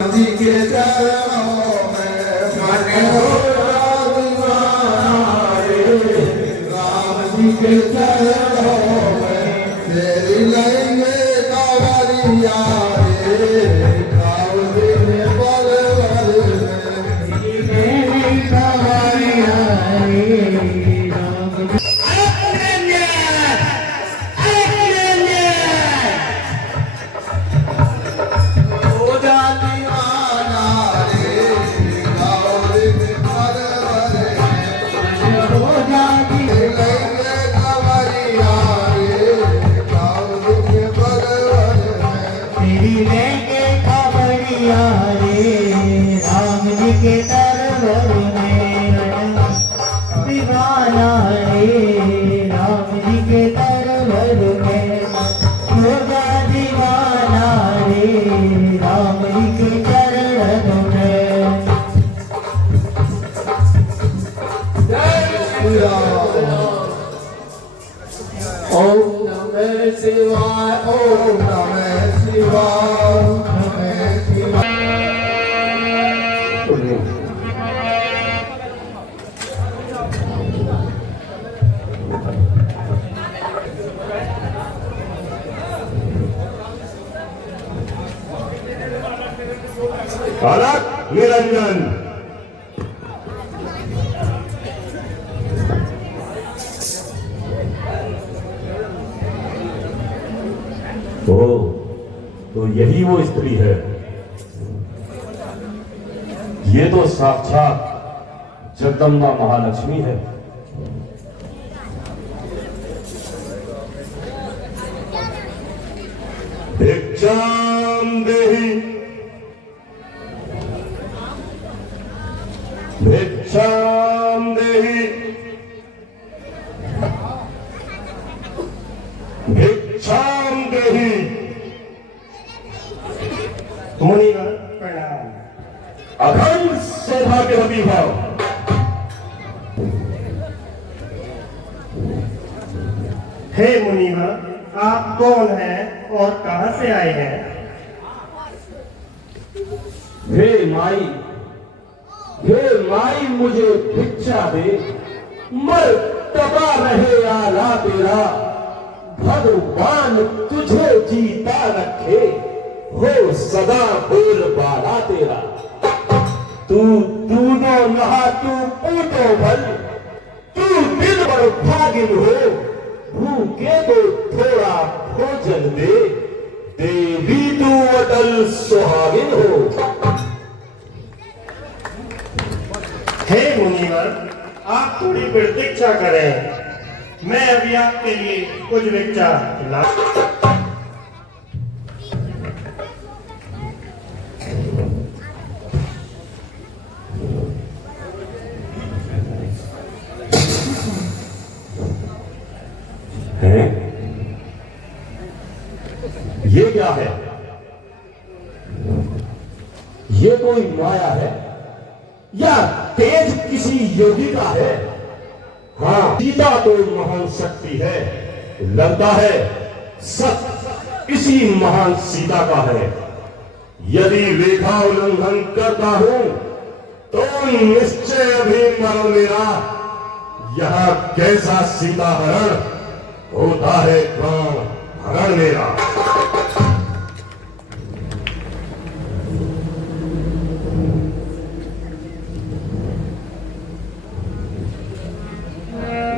जी के चरणों में मन हो राम जी के चरणों में तेरी लेंगे कावरिया रे कावरी में बलवर में कावरिया रे ओम नमः शिवाय ओम नमः शिवाय नमः शिवाय अलग निरंजन ओ तो यही वो स्त्री है। ये तो साक्षात जगदम्बा महालक्ष्मी है। भिक्षाम देहि भिक्षाम देहि भिक्षाम देहि। मुनिवर प्रणाम। अखंड सौभाग्यवती भाव। हे मुनिवर, आप कौन हैं और कहां से आए हैं? हे माई मुझे भिक्षा दे, मर तबा रहे आला तेरा, भगवान तुझे जीता रखे, हो सदा बोलबाला तेरा। तू दूनो नहा तू पूजो भल, तू दिल पर भागिन हो, भूखे को थोड़ा भोजन दे, देवी तू अटल सुहागिन हो। हे मुनिवर, आप थोड़ी प्रतीक्षा करें, मैं अभी आपके लिए कुछ भिक्षा ला। है? ये क्या है? ये कोई माया है या तेज किसी योगी का है? हाँ, सीता तो महान शक्ति है, लगता है सत इसी महान सीता का है। यदि रेखा उल्लंघन करता हूं तो निश्चय अभी मरो मेरा। यह कैसा सीता हरण होता है, प्राण हरण मेरा।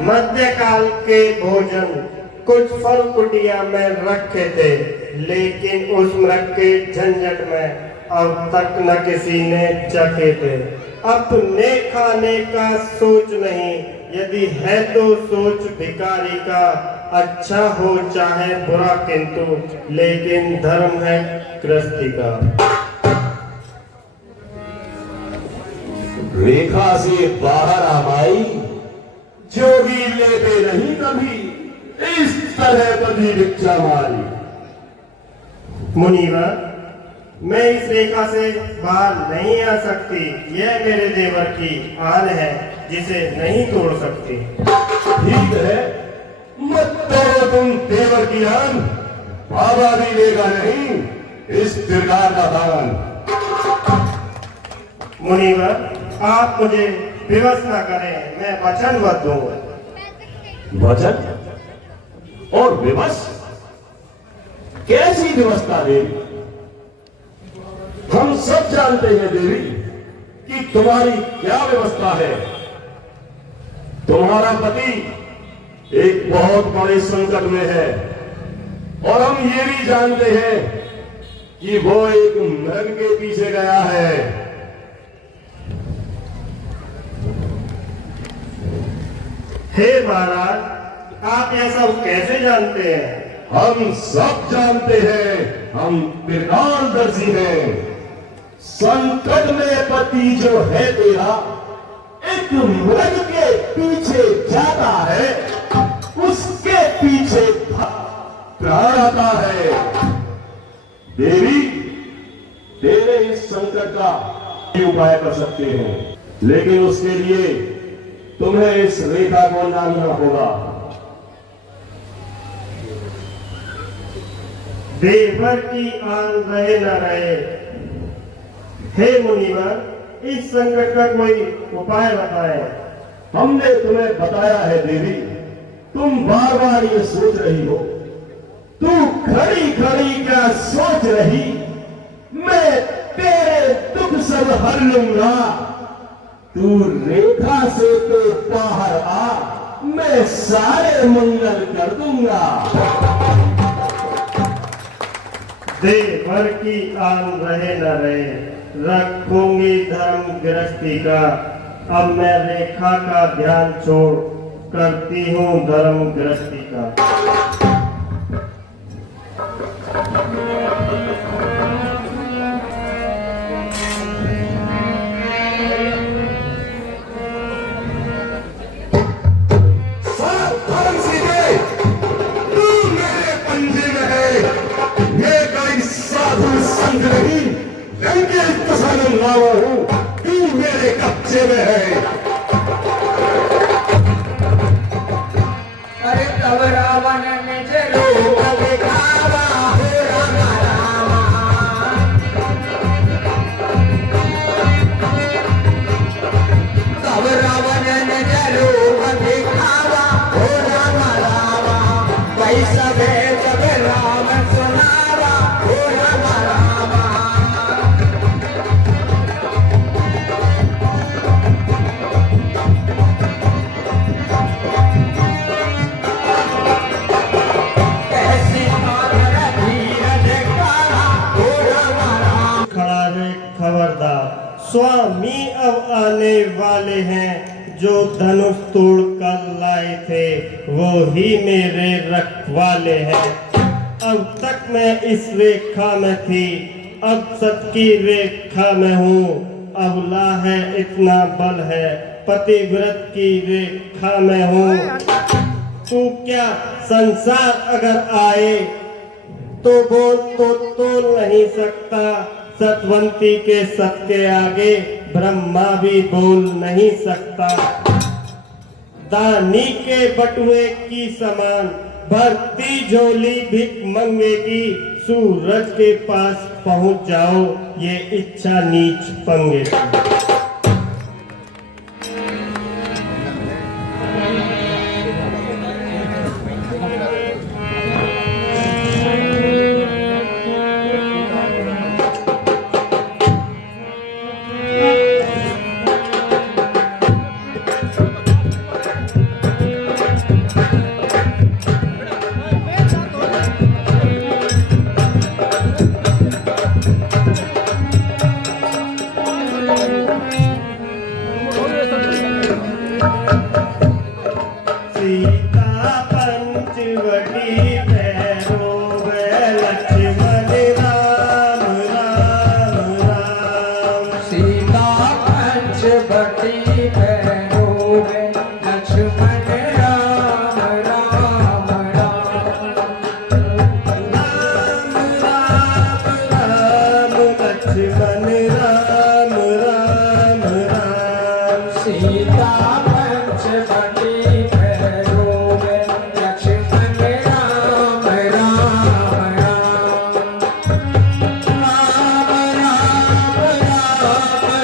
मध्यकाल के भोजन कुछ फल कुटिया में रखे थे, लेकिन उस मृग के झंझट में अब तक न किसी ने चखे थे। अपने खाने का सोच नहीं, यदि है तो सोच भिखारी का, अच्छा हो चाहे बुरा किंतु लेकिन धर्म है गृहस्थी का। रेखा से बाहर आ माई, जोगी लेते नहीं कभी, इस तरह कभी भिक्षा मारी। मुनिवर, मैं इस रेखा से बाहर नहीं आ सकती, यह मेरे देवर की आन है जिसे नहीं तोड़ सकती। ठीक है, मत तोड़ो तुम देवर की आन, बाबा भी लेगा नहीं इस प्रकार का दान। मुनिवर, आप मुझे विवश न करें, मैं वचनबद्ध हूँ। वचन और विवश? कैसी व्यवस्था देवी? हम सब जानते हैं देवी कि तुम्हारी क्या व्यवस्था है। तुम्हारा पति एक बहुत बड़े संकट में है और हम ये भी जानते हैं कि वो एक मृग के पीछे गया है। हे महाराज, आप यह सब कैसे जानते हैं? हम सब जानते हैं, हम त्रिकालदर्शी हैं। संकट में पति जो है तेरा एक मृग के पीछे जाता है, उसके पीछे प्राण आता है। देवी, तेरे इस संकट का उपाय कर सकते हैं, लेकिन उसके लिए तुम्हें इस रेखा को जानना होगा। देवर की आन रहे न रहे। हे मुनिवर, इस संकट का कोई उपाय बताएं। हमने तुम्हें बताया है देवी, तुम बार बार ये सोच रही हो। तू खड़ी खड़ी क्या सोच रही? मैं तेरे दुख सब हर लूंगा। तू रेखा से तो बाहर आ, मैं सारे मंगल कर दूंगा। देवर की आन रहे न रहे, रखूंगी धर्म गृहस्थी का। अब मैं रेखा का ध्यान छोड़ करती हूँ धर्म गृहस्थी का। मेरे कब्जे में है। अरे तब रावण ने जलो दिखावा हो रामा रामा। तब रावण ने जलो दिखावा हो रामा रामा। कैसा भेद राम सुनावा हो रामा रामा। स्वामी अब आने वाले हैं, जो धनुष तोड़ कर लाए थे वो ही मेरे रखवाले हैं। अब तक मैं इस रेखा में थी, अब सत की रेखा में हूँ। अबला है इतना बल है, पतिव्रत की रेखा में हूँ। तू क्या संसार अगर आए तो बोल तो तोल नहीं सकता। सतवंती के सत के आगे ब्रह्मा भी बोल नहीं सकता। दानी के बटुए की समान भरती झोली भिख मंगेगी। सूरज के पास पहुंच जाओ, ये इच्छा नीच पंगे।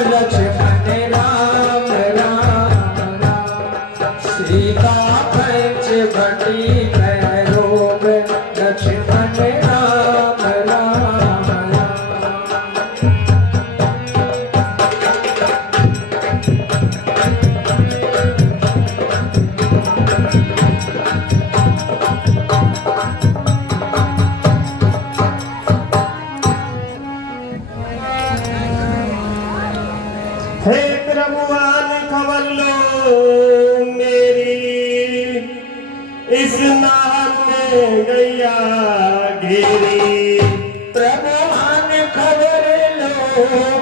लक्ष्मण हे प्रभुआन खबर लो मेरी, इस नार में गैया घेरी। प्रभुआन खबर लो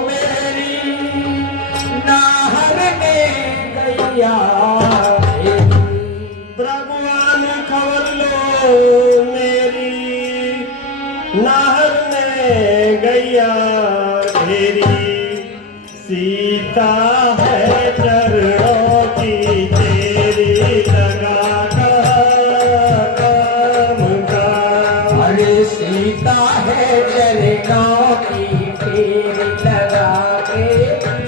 मेरी, नाहर में गैया घेरी। प्रभुआन खबर लो मेरी, नाहर में गैया घेरी। सीता है चरणों की तेरी, लगा काम काम। अरे सीता है चरणों की तेरी, लगा के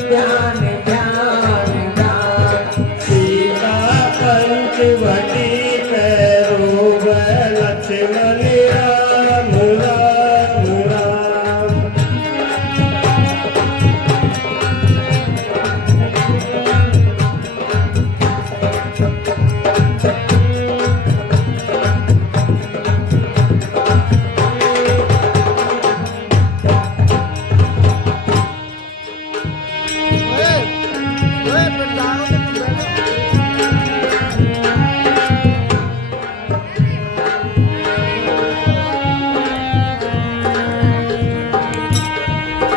ध्यान ध्यान ध्यान। सीता पंचवटी पैरो लक्ष्मण राम राम राम।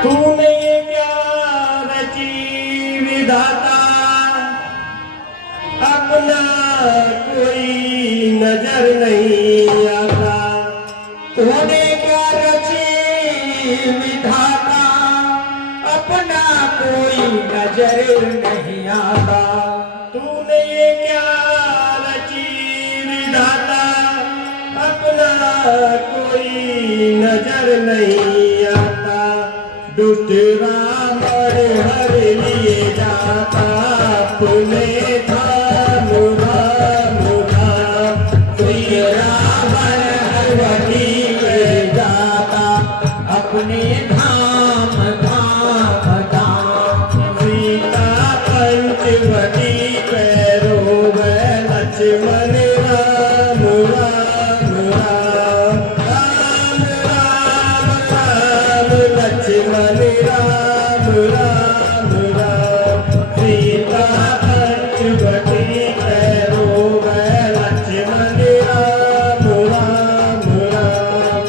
तूने ये क्या रची विधाता, अपना कोई नजर नहीं आता। तूने क्या रची विधाता, अपना कोई नजर नहीं आता। तूने ये क्या रची विधाता, अपना कोई नजर नहीं आता। दुष्ट रावण हर लिए जाता, अपने धाम राम राम। श्री रावण हरवटी में जाता, अपने धाम धाम धाम। सीता पंचवटी पैरो लक्ष्मण राम राम राम। राम राम राम लक्ष्मण राम राम राम। सीता पंचवटी पैरो लक्ष्मण राम राम राम।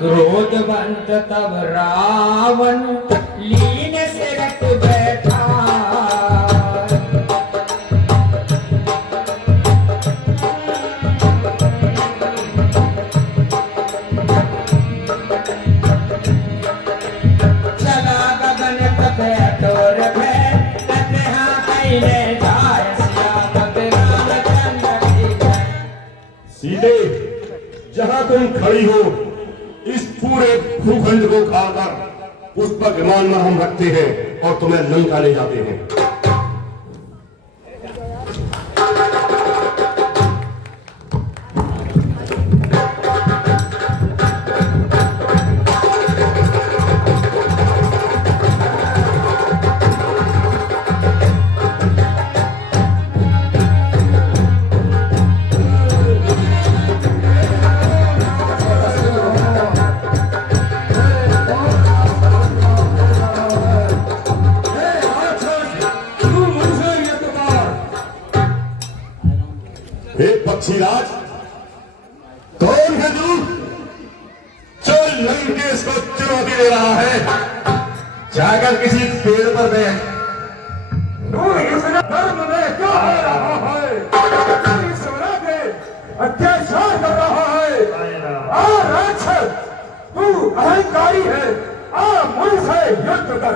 क्रोधवंत तब रावण लीन से रख बैठा। चला गगन तक अटोर भय, तते हाँ कईले जाय सिया, तब रामचंद्र की जय। सीधे जहां तुम खड़ी हो, इस पूरे भूखंड को खाकर उस पर विमान में हम रखते हैं और तुम्हें लंका ले जाते हैं। हे पक्षीराज, कौन है तू जो लंकेश को चुनौती दे रहा है? जाकर किसी पेड़ पर बैठ। इस धर्म में क्या हो रहा है? इस पे अत्याचार कर रहा है। आ राक्षस, तू अहंकारी है, आ मुझसे युद्ध कर।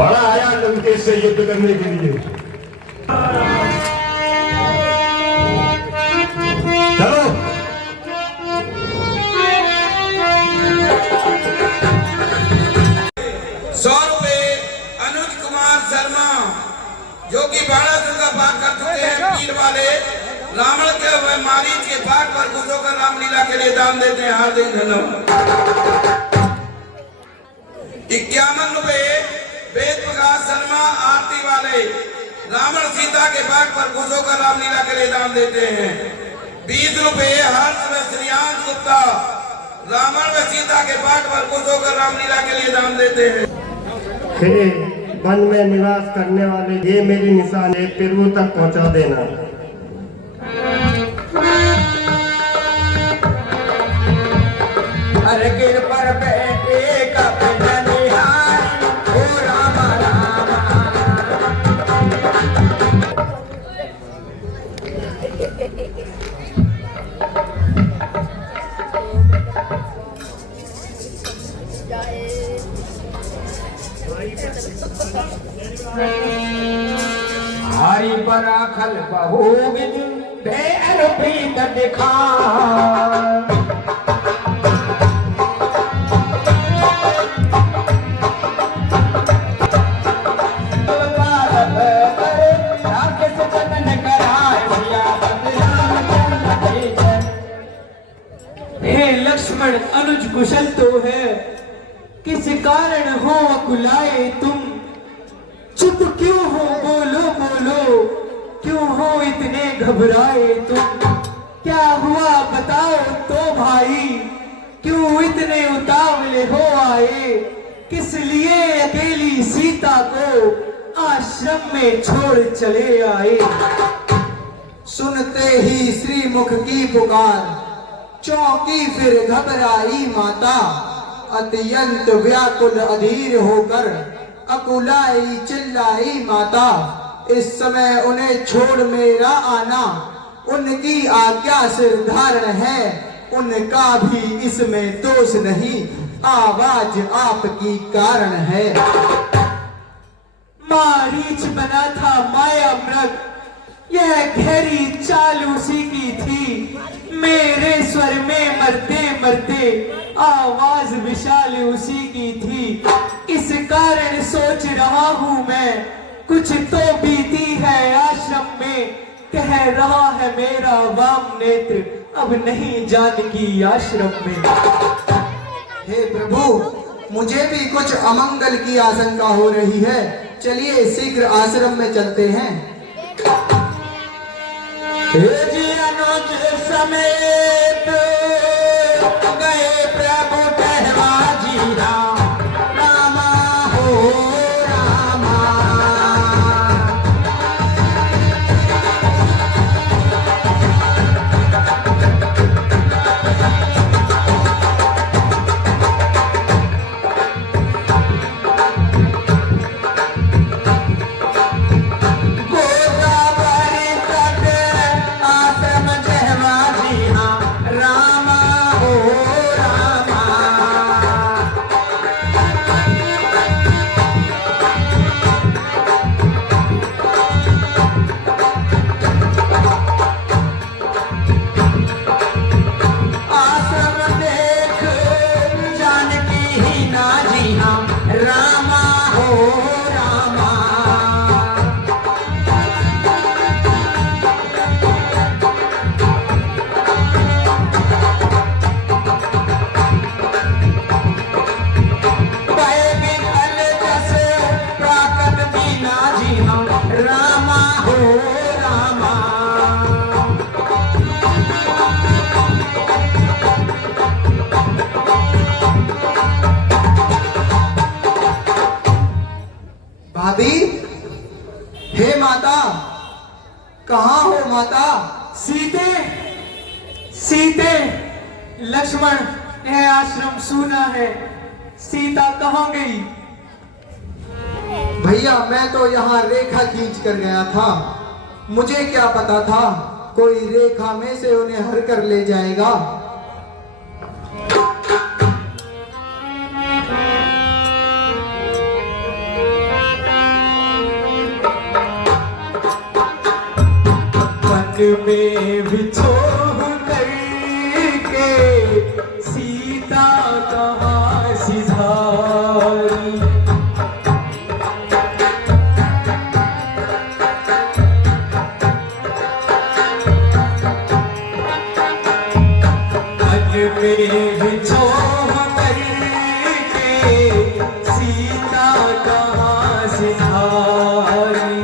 बड़ा आया लंकेश से युद्ध करने के लिए। चलो। 100 रुपए अनुज कुमार शर्मा जो कि बाड़ा दुर्गा पाठ कर चुके हैं पीर वाले रावण के हुए मारीच के पाठ पर घुसो कर रामलीला के लिए दान देते हैं। हार्दिक धन्यवाद। 51 रुपए वेद प्रकाश शर्मा आरती वाले रावण सीता के पाठ पर घुसो कर रामलीला के लिए दान देते हैं। 20 रुपए हर्ष व श्रेयांश गुप्ता रावण व सीता के पाठ पर घुसो कर रामलीला के लिए दान देते हैं। हे वन में निवास करने वाले, ये मेरी निशानी पिरु तक पहुंचा देना। अरे गिर पर बैठे कब निहार ओ रामा रामा। हरि पर अखल बहुविध भैर प्रीत दिखा। लक्ष्मण अनुज कुशल तो है, किस कारण हो अकुलाए तुम? चुप क्यों हो, बोलो बोलो, क्यों हो इतने घबराए तुम? क्या हुआ बताओ तो भाई, क्यों इतने उतावले हो आए? किस लिए अकेली सीता को आश्रम में छोड़ चले आए? सुनते ही श्रीमुख की पुकार चौंकी फिर घबराई माता। अत्यंत व्याकुल अधीर होकर अकुलाई चिल्लाई माता। इस समय उन्हें छोड़ मेरा आना उनकी आज्ञा सिर धारण है, उनका भी इसमें दोष नहीं, आवाज आपकी कारण है। मारीच बना था माया मृग, यह गहरी चाल उसी की थी। मेरे स्वर में मरते मरते आवाज विशाल उसी की थी। इस कारण सोच रहा हूँ मैं, कुछ तो बीती है आश्रम में। कह रहा है मेरा वाम नेत्र, अब नहीं जानकी आश्रम में। हे प्रभु, मुझे भी कुछ अमंगल की आशंका हो रही है, चलिए शीघ्र आश्रम में चलते हैं। अनुज समेत गए प्रभु कहवा जी राम रामा हो रामा। गोदावरी तट आश्रम कहवा जी रामा हो रामा। आश्रम देख जानकी ही ना जी रामा हो रामा। प्राकट बीना जी रामा हो रामा। भाभी, हे माता, कहाँ हो माता? सीते सीते, लक्ष्मण यह आश्रम सूना है, सीता कहाँ गई? भैया मैं तो यहाँ रेखा खींच कर गया था, मुझे क्या पता था कोई रेखा में से उन्हें हर कर ले जाएगा। में विछोह करके सीता कहाँ सिधारी। मन में विछोह करके सीता कहाँ सिधारी।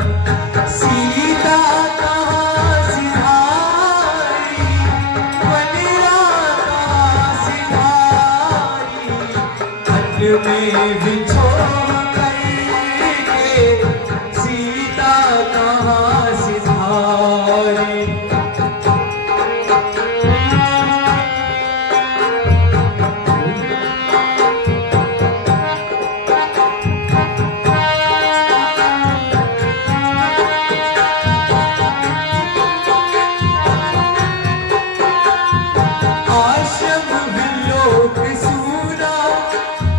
सीता कहाँ सिधारी, वनरा कहाँ सिधारी। मन में विछोह करके सीता कहाँ सिधारी। आश्रम विलोक सूना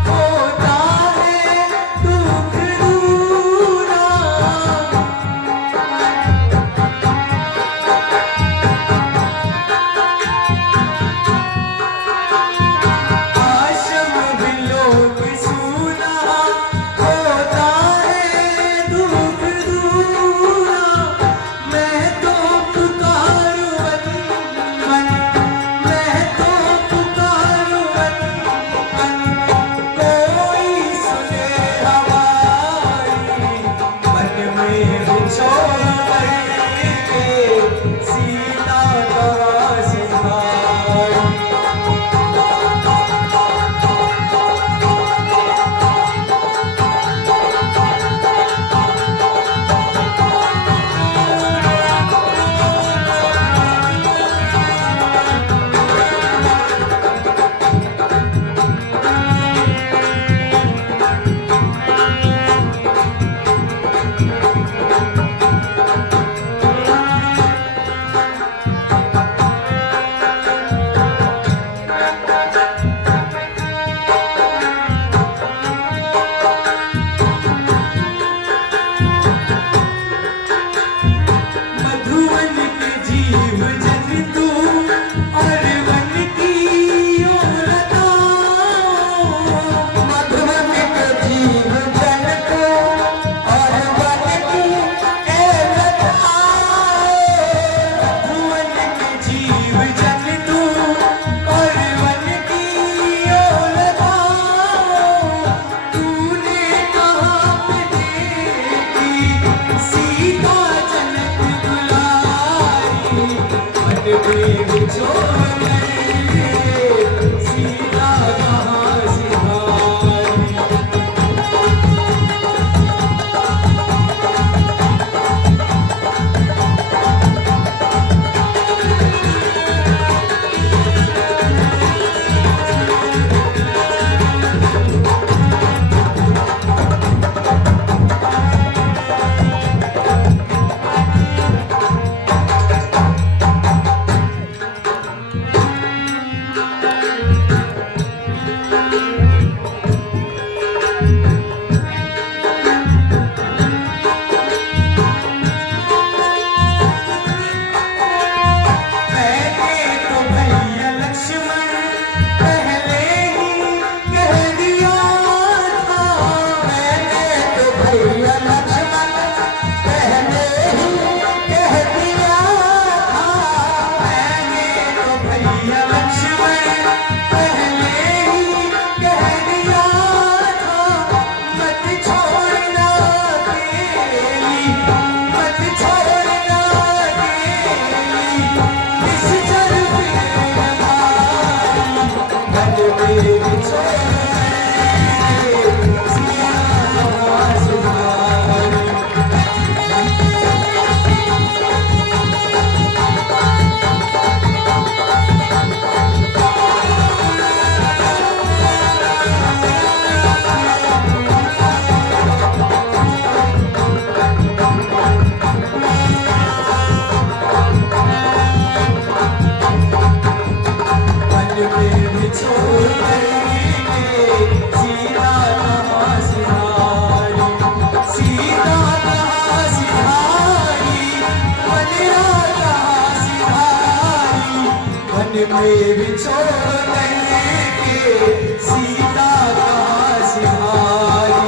होता है दुख दूना। आश्रम विलोक सूना होता है दुख दूना। मैं तो पुकारूं मन, मैं तो पुकारूं मन, कोई सुने हमारी। मन में विछोह करके सीता कहाँ सिधारी। मधुवन के जीव जंतु और वन की औरता। मधुवन के जीव जंतु और वन की औरता। मधुवन के जीव जंतु और वन की औरता। तूने कहाँ पे देखी सीता जनक दुलारी। मन में विछोह करके सीता कहाँ सिधारी। में बिछोड़ के सीता का सिहारी।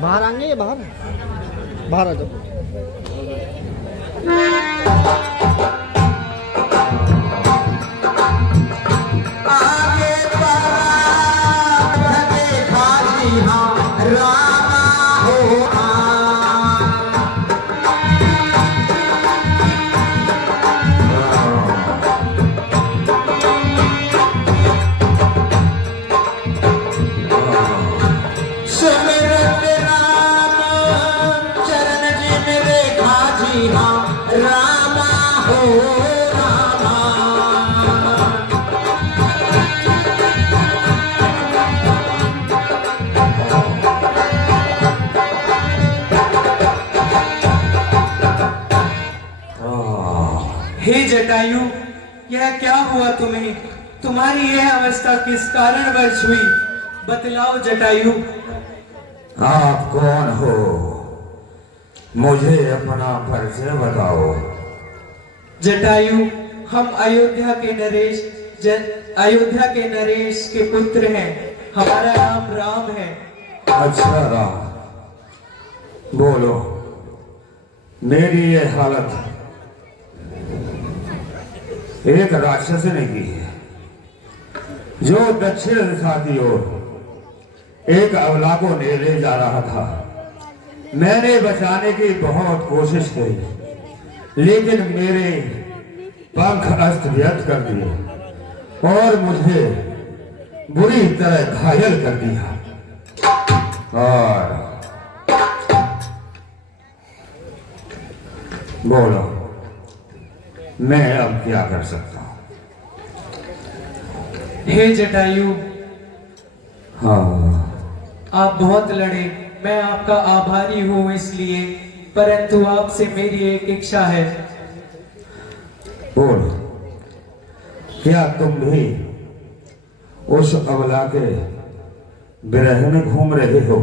बाहर आएंगे या बाहर बाहर आ जाओ। आगे पर देखा जी हाँ रामा हो सुमिरत राम चरण जी में देखा जी हाँ रामा हो रामा। हे जटायु, यह क्या हुआ तुम्हें? तुम्हारी यह अवस्था किस कारणवश हुई? बतलाओ जटायु। आप कौन हो? मुझे अपना परिचय बताओ। जटायु, हम अयोध्या के नरेश के पुत्र हैं। हमारा नाम राम है। अच्छा राम, बोलो। मेरी ये हालत एक राक्षस ने की है, जो दक्षिण दिशा की ओर एक अबला को ले जा रहा था। मैंने बचाने की बहुत कोशिश करी, लेकिन मेरे पंख अस्त व्यस्त कर दिए और मुझे बुरी तरह घायल कर दिया। और बोलो, मैं अब क्या कर सकता हूं? हे जटायु, हाँ, आप बहुत लड़े, मैं आपका आभारी हूँ इसलिए, परंतु आपसे मेरी एक इच्छा है। बोलो, क्या तुम भी उस अबला के विरह में घूम रहे हो?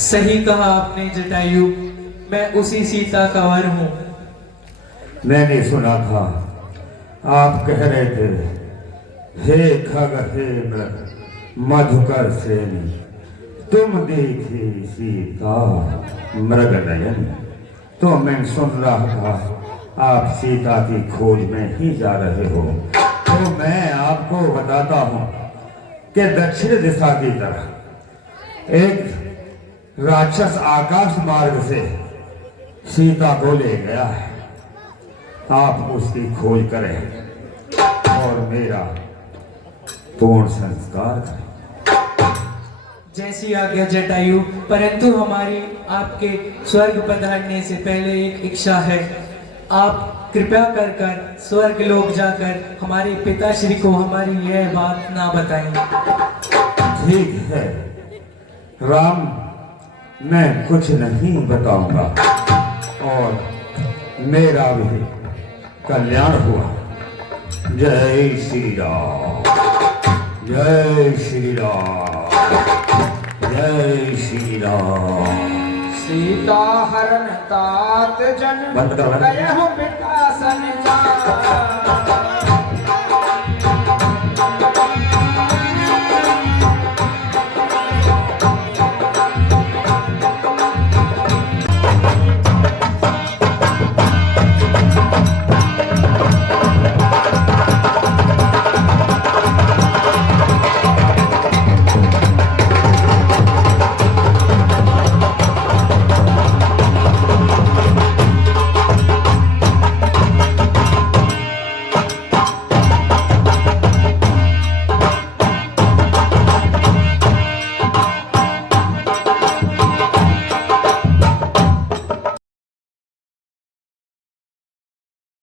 सही कहा आपने जटायु, मैं उसी सीता का वर हूँ। मैंने सुना था आप कह रहे थे, हे खग हे मृग मधुकर सेनी, तुम देखी सीता मृग नयन। तो मैं सुन रहा था आप सीता की खोज में ही जा रहे हो। तो मैं आपको बताता हूं कि दक्षिण दिशा की तरफ एक राक्षस आकाश मार्ग से सीता को ले गया है। आप उसकी खोज करें और मेरा पूर्ण संस्कार करें। जैसी आज्ञा जटायु, परंतु हमारी आपके स्वर्ग पधारने से पहले एक इच्छा है। आप कृपया कर स्वर्ग लोक जाकर हमारे पिताश्री को हमारी यह बात ना बताएं। ठीक है राम, मैं कुछ नहीं बताऊंगा और मेरा भी कल्याण हुआ। जय श्री राम, जय श्री राम, जय श्री राम। सीता हरण तात जन बंद करो, बंद। गए हो पिता सन जा।